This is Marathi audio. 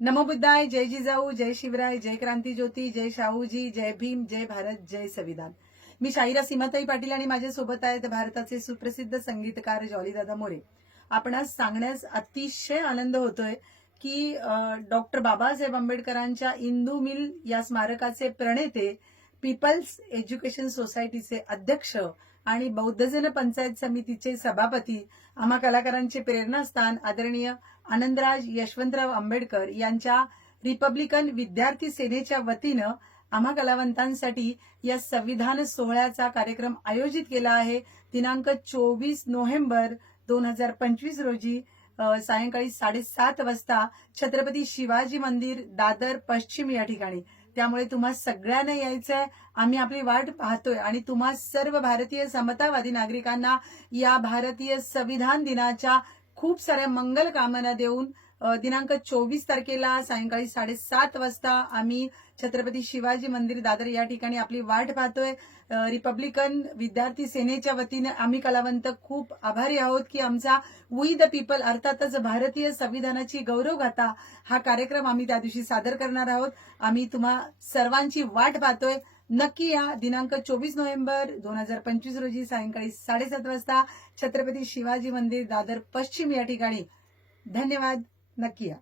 नमो बुद्धाय जय जिजाऊ जय शिवराय जय क्रांती ज्योती जय शाहूजी जय भीम जय भारत जय संविधान. मी शाहिरा सीमाताई पाटील आणि माझ्यासोबत आहेत भारताचे सुप्रसिद्ध संगीतकार जॉलीदादा मोरे. आपणास सांगण्यास अतिशय आनंद होतोय की डॉक्टर बाबासाहेब आंबेडकरांच्या इंदू मिल या स्मारकाचे प्रणेते पीपल्स एज्युकेशन सोसायटीचे अध्यक्ष आणि बौद्धजन पंचायत समितीचे सभापती आम्हा कलाकारांचे प्रेरणास्थान आदरणीय आनंदराज यशवंतराव आंबेडकर यांच्या रिपब्लिकन विद्यार्थी सेनेच्या वतीनं आम्हा कलावंतांसाठी या संविधान सोहळ्याचा कार्यक्रम आयोजित केला आहे. दिनांक चोवीस नोव्हेंबर दोन हजार पंचवीस रोजी सायंकाळी साडेसात वाजता छत्रपती शिवाजी मंदिर दादर पश्चिम या ठिकाणी. त्यामुळे तुम्हा सगळ्यांना यायचंय. आम्ही आपली वाट पाहतोय आणि तुम्हा सर्व भारतीय समतावादी नागरिकांना या भारतीय संविधान दिनाच्या खूप साऱ्या मंगल कामना देऊन दिनांक चोवीस तारखेला सायंकाळी साडेसात वाजता आम्ही छत्रपती शिवाजी मंदिर दादर या ठिकाणी आपली वाट पाहतोय. रिपब्लिकन विद्यार्थी सेनेच्या वतीने आम्ही कलावंत खूप आभारी आहोत की आमचा वी द पीपल अर्थातच भारतीय संविधानाची गौरवगाथा हा कार्यक्रम आम्ही त्या दिवशी सादर करणार आहोत. आम्ही तुम्हा सर्वांची वाट पाहतोय. नक्की या दिनांक चोवीस नोव्हेंबर दोन हजार पंचवीस रोजी सायंकाळी साडेसात वाजता छत्रपती शिवाजी मंदिर दादर पश्चिम या ठिकाणी. धन्यवाद. नक्की या